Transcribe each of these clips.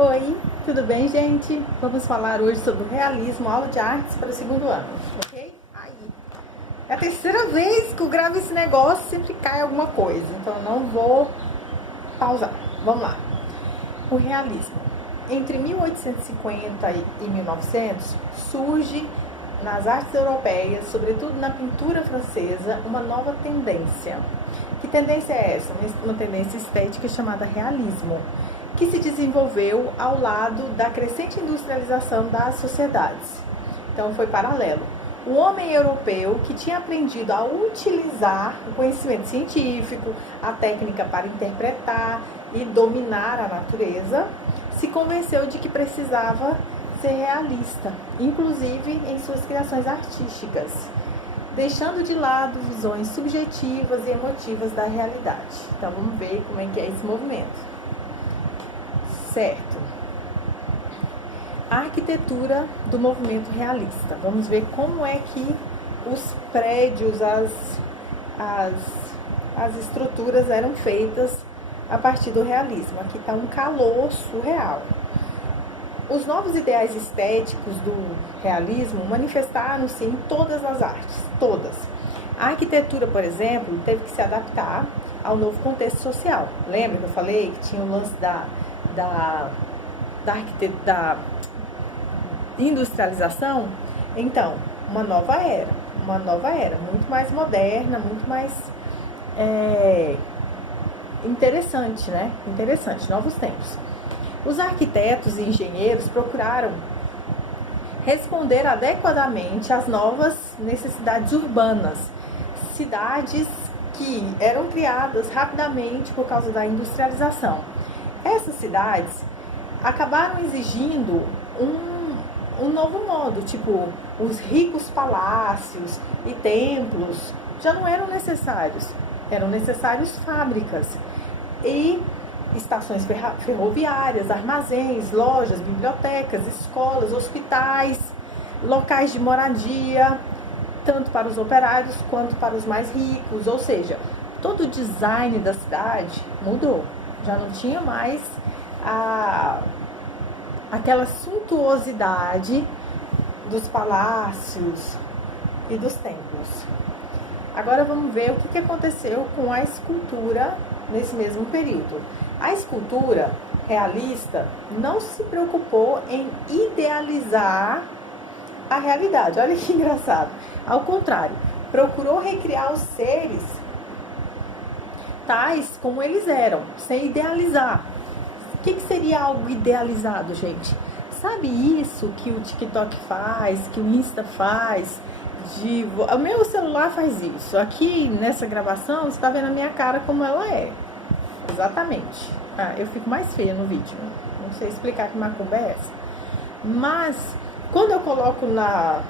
Oi, tudo bem, gente? Vamos falar hoje sobre o realismo, aula de artes para o segundo ano, ok? Aí, é a terceira vez que eu gravo esse negócio, sempre cai alguma coisa, então eu não vou pausar. Vamos lá. O realismo. Entre 1850 e 1900, surge nas artes europeias, sobretudo na pintura francesa, uma nova tendência. Que tendência é essa? Uma tendência estética chamada realismo, que se desenvolveu ao lado da crescente industrialização das sociedades. Então foi paralelo. O homem europeu, que tinha aprendido a utilizar o conhecimento científico, a técnica para interpretar e dominar a natureza, se convenceu de que precisava ser realista, inclusive em suas criações artísticas, deixando de lado visões subjetivas e emotivas da realidade. Então vamos ver como é que é esse movimento. Certo. A arquitetura do movimento realista. Vamos ver como é que os prédios, as estruturas eram feitas a partir do realismo. Aqui está um calor surreal. Os novos ideais estéticos do realismo manifestaram-se em todas as artes, todas. A arquitetura, por exemplo, teve que se adaptar ao novo contexto social. Lembra que eu falei que tinha o lance da industrialização? Então, uma nova era, muito mais moderna, muito mais interessante, né? Interessante, novos tempos. Os arquitetos e engenheiros procuraram responder adequadamente às novas necessidades urbanas, cidades que eram criadas rapidamente por causa da industrialização. Essas cidades acabaram exigindo um novo modo, tipo, os ricos palácios e templos já não eram necessários fábricas e estações ferroviárias, armazéns, lojas, bibliotecas, escolas, hospitais, locais de moradia, tanto para os operários quanto para os mais ricos, ou seja, todo o design da cidade mudou. Já não tinha mais aquela suntuosidade dos palácios e dos templos. Agora vamos ver o que aconteceu com a escultura nesse mesmo período. A escultura realista não se preocupou em idealizar a realidade. Olha que engraçado. Ao contrário, procurou recriar os seres tais como eles eram, sem idealizar. O que seria algo idealizado, gente? Sabe isso que o TikTok faz, que o Insta faz? O meu celular faz isso. Aqui nessa gravação, você está vendo a minha cara como ela é. Exatamente. Eu fico mais feia no vídeo. Não sei explicar que macumba é essa. Mas, quando eu coloco na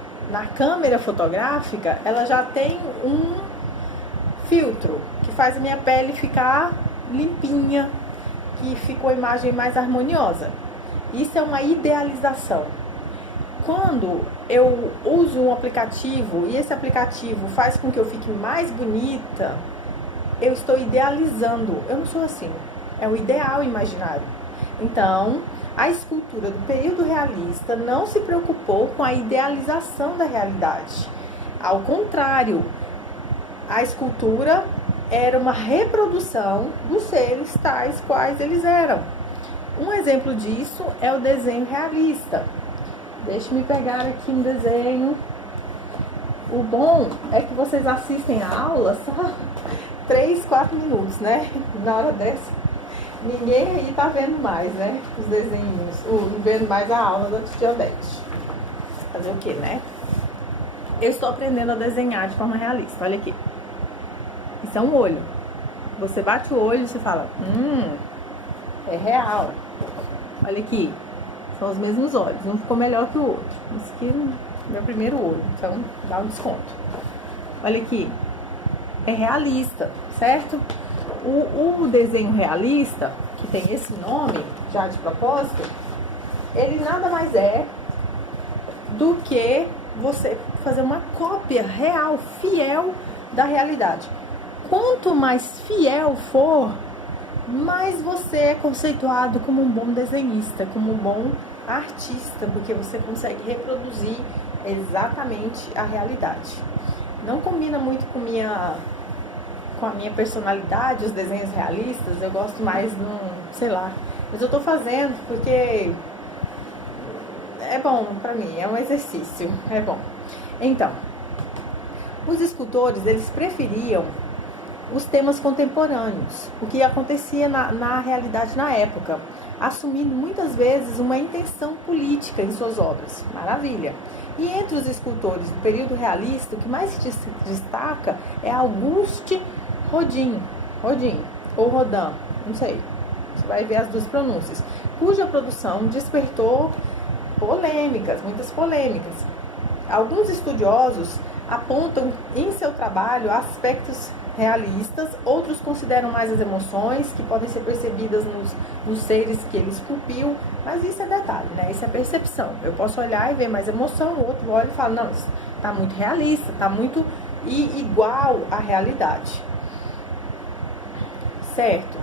câmera fotográfica, ela já tem um filtro que faz a minha pele ficar limpinha, que ficou a imagem mais harmoniosa. Isso é uma idealização. Quando eu uso um aplicativo e esse aplicativo faz com que eu fique mais bonita, eu estou idealizando. Eu não sou assim. É o ideal imaginário. Então, a escultura do período realista não se preocupou com a idealização da realidade. Ao contrário, a escultura era uma reprodução dos seres tais quais eles eram. Um exemplo disso é o desenho realista. Deixe-me pegar aqui um desenho. O bom é que vocês assistem a aula só 3, 4 minutos, né? Na hora dessa, ninguém aí tá vendo mais, né? Os desenhos, vendo mais a aula da Tia Odete. Fazer o quê, né? Eu estou aprendendo a desenhar de forma realista. Olha aqui. Isso é um olho. Você bate o olho e você fala, é real. Olha aqui. São os mesmos olhos. Um ficou melhor que o outro. Esse aqui é meu primeiro olho. Então, dá um desconto. Olha aqui. É realista, certo? O desenho realista, que tem esse nome, já de propósito, ele nada mais é do que você fazer uma cópia real, fiel da realidade. Quanto mais fiel for, mais você é conceituado como um bom desenhista, como um bom artista, porque você consegue reproduzir exatamente a realidade. Não combina muito com a minha personalidade, os desenhos realistas, eu gosto mais, sei lá, mas eu tô fazendo porque é bom pra mim, é um exercício, é bom. Então, os escultores, eles preferiam os temas contemporâneos, o que acontecia na realidade na época, assumindo muitas vezes uma intenção política em suas obras. Maravilha! E entre os escultores do período realista, o que mais se destaca é Auguste Rodin, ou Rodin, não sei, você vai ver as duas pronúncias, cuja produção despertou polêmicas, muitas polêmicas. Alguns estudiosos apontam em seu trabalho aspectos realistas, outros consideram mais as emoções que podem ser percebidas nos seres que ele esculpiu, mas isso é detalhe, né? Isso é percepção. Eu posso olhar e ver mais emoção, o outro olha e fala, não, isso tá muito realista, tá muito igual à realidade. Certo?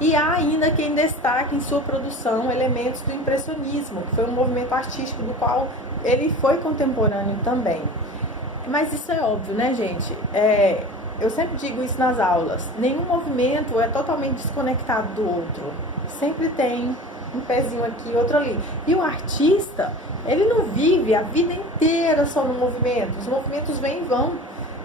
E há ainda quem destaque em sua produção elementos do impressionismo, que foi um movimento artístico do qual ele foi contemporâneo também. Mas isso é óbvio, né, gente? Eu sempre digo isso nas aulas. Nenhum movimento é totalmente desconectado do outro. Sempre tem um pezinho aqui, outro ali. E o artista, ele não vive a vida inteira só no movimento. Os movimentos vêm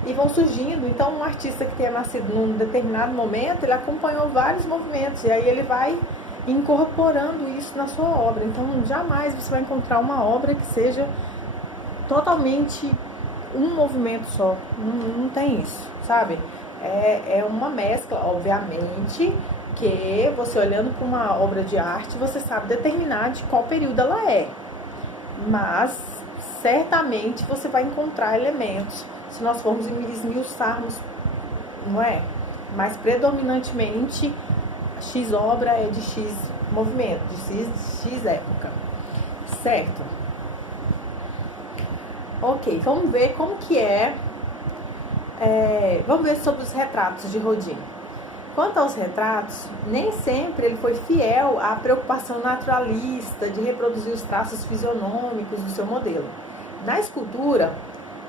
e vão surgindo. Então, um artista que tenha nascido num determinado momento, ele acompanhou vários movimentos. E aí ele vai incorporando isso na sua obra. Então, jamais você vai encontrar uma obra que seja totalmente um movimento só, não tem isso, sabe? É uma mescla, obviamente, que você olhando para uma obra de arte, você sabe determinar de qual período ela é, mas certamente você vai encontrar elementos, se nós formos esmiuçarmos, não é? Mas predominantemente, X obra é de X movimento, de X época, certo? Ok, vamos ver como que vamos ver sobre os retratos de Rodin. Quanto aos retratos, nem sempre ele foi fiel à preocupação naturalista de reproduzir os traços fisionômicos do seu modelo. Na escultura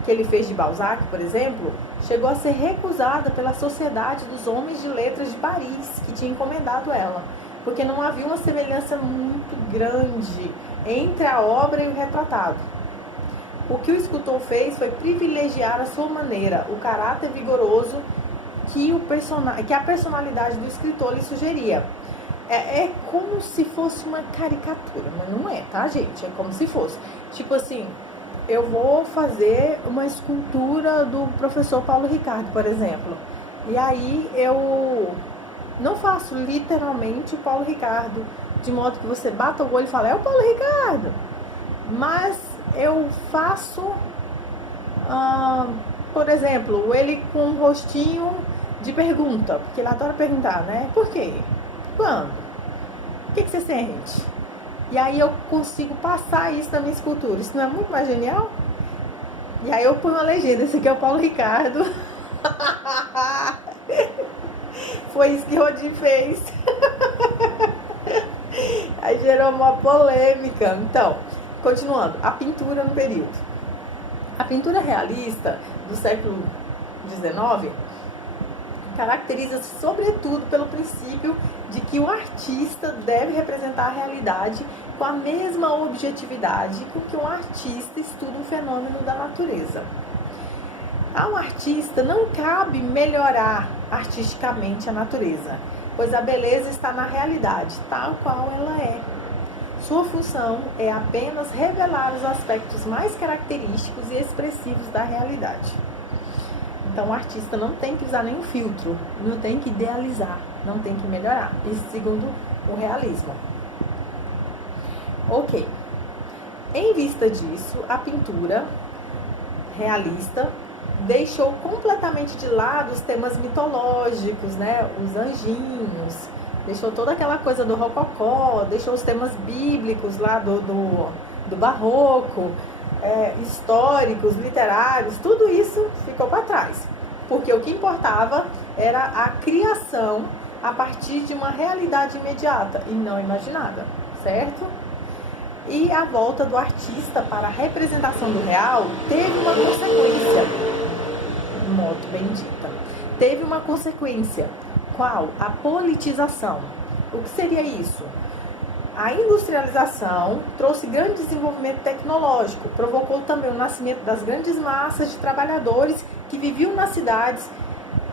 que ele fez de Balzac, por exemplo, chegou a ser recusada pela Sociedade dos Homens de Letras de Paris, que tinha encomendado ela, porque não havia uma semelhança muito grande entre a obra e o retratado. O que o escultor fez foi privilegiar à sua maneira o caráter vigoroso que a personalidade do escritor lhe sugeria. É como se fosse uma caricatura, mas não é, tá, gente? É como se fosse. Tipo assim, eu vou fazer uma escultura do professor Paulo Ricardo, por exemplo. E aí eu não faço literalmente o Paulo Ricardo, de modo que você bata o olho e fala, é o Paulo Ricardo. Mas eu faço, por exemplo, ele com um rostinho de pergunta, porque ele adora perguntar, né? Por quê? Quando? O que você sente? E aí eu consigo passar isso na minha escultura. Isso não é muito mais genial? E aí eu ponho uma legenda, esse aqui é o Paulo Ricardo. Foi isso que Rodin fez. Aí gerou uma polêmica. Então, continuando, a pintura no período. A pintura realista do século XIX caracteriza-se sobretudo pelo princípio de que o artista deve representar a realidade com a mesma objetividade com que um artista estuda um fenômeno da natureza. Ao artista não cabe melhorar artisticamente a natureza, pois a beleza está na realidade, tal qual ela é. Sua função é apenas revelar os aspectos mais característicos e expressivos da realidade. Então, o artista não tem que usar nenhum filtro, não tem que idealizar, não tem que melhorar. Isso segundo o realismo. Ok. Em vista disso, a pintura realista deixou completamente de lado os temas mitológicos, né? Os anjinhos, deixou toda aquela coisa do rococó, deixou os temas bíblicos lá do barroco, históricos, literários, tudo isso ficou para trás. Porque o que importava era a criação a partir de uma realidade imediata e não imaginada, certo? E a volta do artista para a representação do real teve uma consequência, moto bendita, teve uma consequência. Qual? A politização. O que seria isso? A industrialização trouxe grande desenvolvimento tecnológico, provocou também o nascimento das grandes massas de trabalhadores que viviam nas cidades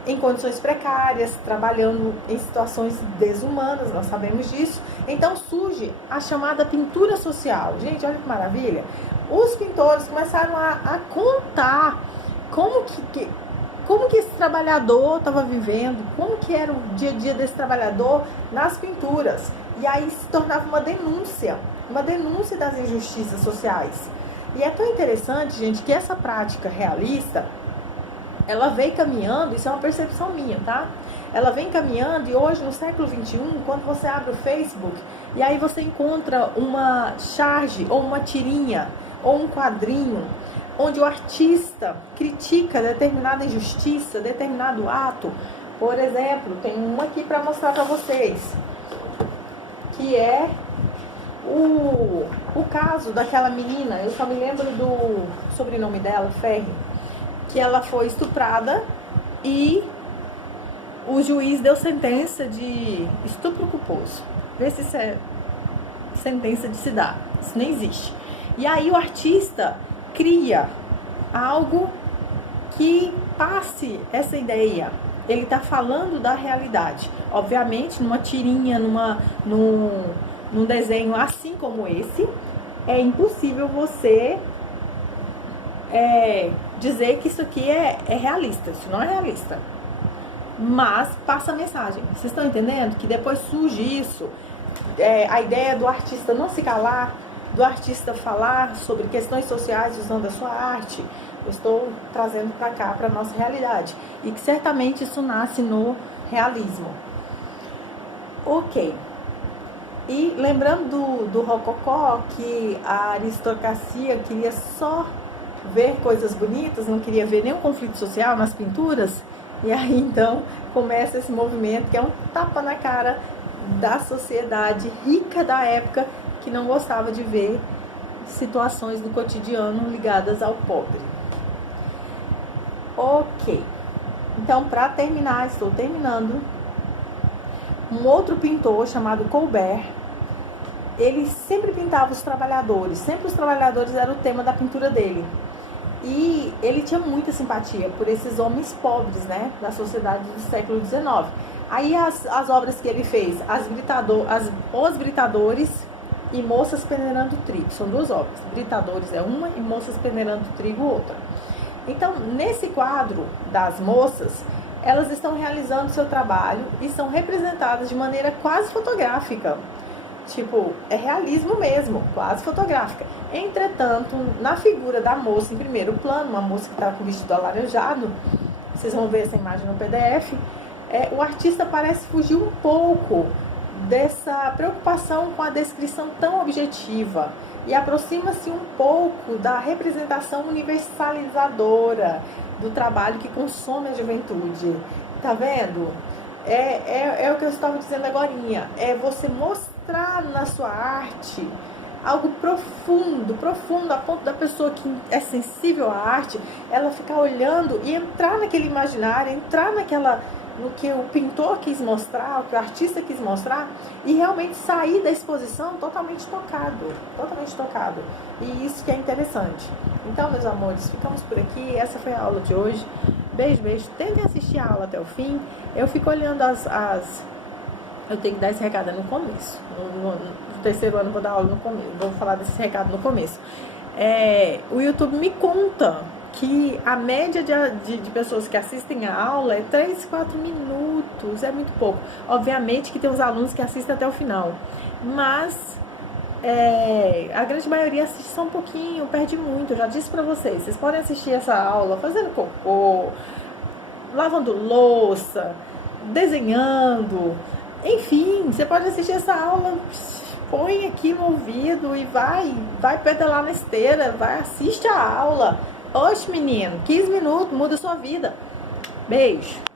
em condições precárias, trabalhando em situações desumanas, nós sabemos disso. Então surge a chamada pintura social. Gente, olha que maravilha! Os pintores começaram a contar como que esse trabalhador estava vivendo, como que era o dia a dia desse trabalhador nas pinturas. E aí se tornava uma denúncia das injustiças sociais. E é tão interessante, gente, que essa prática realista, ela vem caminhando, isso é uma percepção minha, tá? Ela vem caminhando e hoje, no século XXI, quando você abre o Facebook, e aí você encontra uma charge, ou uma tirinha, ou um quadrinho, onde o artista critica determinada injustiça, determinado ato. Por exemplo, tem um aqui para mostrar para vocês, que é o caso daquela menina, eu só me lembro do sobrenome dela, Ferri, que ela foi estuprada e o juiz deu sentença de estupro culposo. Vê se isso é sentença de se dar, isso nem existe. E aí o artista cria algo que passe essa ideia. Ele está falando da realidade. Obviamente, numa tirinha, num desenho assim como esse, é impossível você dizer que isso aqui é realista. Isso não é realista. Mas passa a mensagem. Vocês estão entendendo? Que depois surge isso, a ideia do artista não se calar, do artista falar sobre questões sociais usando a sua arte. Eu estou trazendo para cá, para a nossa realidade. E que certamente isso nasce no realismo. Ok. E lembrando do Rococó, que a aristocracia queria só ver coisas bonitas, não queria ver nenhum conflito social nas pinturas. E aí então começa esse movimento que é um tapa na cara da sociedade rica da época, que não gostava de ver situações do cotidiano ligadas ao pobre. Ok, então para terminar, estou terminando, um outro pintor chamado Colbert, ele sempre pintava os trabalhadores, sempre os trabalhadores era o tema da pintura dele. E ele tinha muita simpatia por esses homens pobres, né, da sociedade do século XIX. Aí as obras que ele fez, Os Britadores e Moças Peneirando Trigo, são duas obras. Britadores é uma e Moças Peneirando Trigo outra. Então, nesse quadro das moças, elas estão realizando seu trabalho e são representadas de maneira quase fotográfica. Tipo, é realismo mesmo, quase fotográfica. Entretanto, na figura da moça, em primeiro plano, uma moça que está com vestido alaranjado, vocês vão ver essa imagem no PDF, o artista parece fugir um pouco dessa preocupação com a descrição tão objetiva e aproxima-se um pouco da representação universalizadora do trabalho que consome a juventude. Tá vendo? É o que eu estava dizendo agorinha. É você mostrar na sua arte algo profundo, a ponto da pessoa que é sensível à arte, ela ficar olhando e entrar naquele imaginário, entrar no que o pintor quis mostrar, o que o artista quis mostrar, e realmente sair da exposição totalmente tocado. E isso que é interessante. Então, meus amores, ficamos por aqui. Essa foi a aula de hoje. Beijo, beijo. Tentem assistir a aula até o fim. Eu fico olhando eu tenho que dar esse recado no começo. No terceiro ano eu vou dar aula no começo. Vou falar desse recado no começo. O YouTube me conta que a média de pessoas que assistem a aula é 3, 4 minutos. É muito pouco. Obviamente que tem os alunos que assistem até o final. Mas a grande maioria assiste só um pouquinho, perde muito. Eu já disse pra vocês. Vocês podem assistir essa aula fazendo cocô, lavando louça, desenhando. Enfim, você pode assistir essa aula, põe aqui no ouvido e vai pedalar na esteira, assiste a aula. Oxe, menino, 15 minutos, muda a sua vida. Beijo.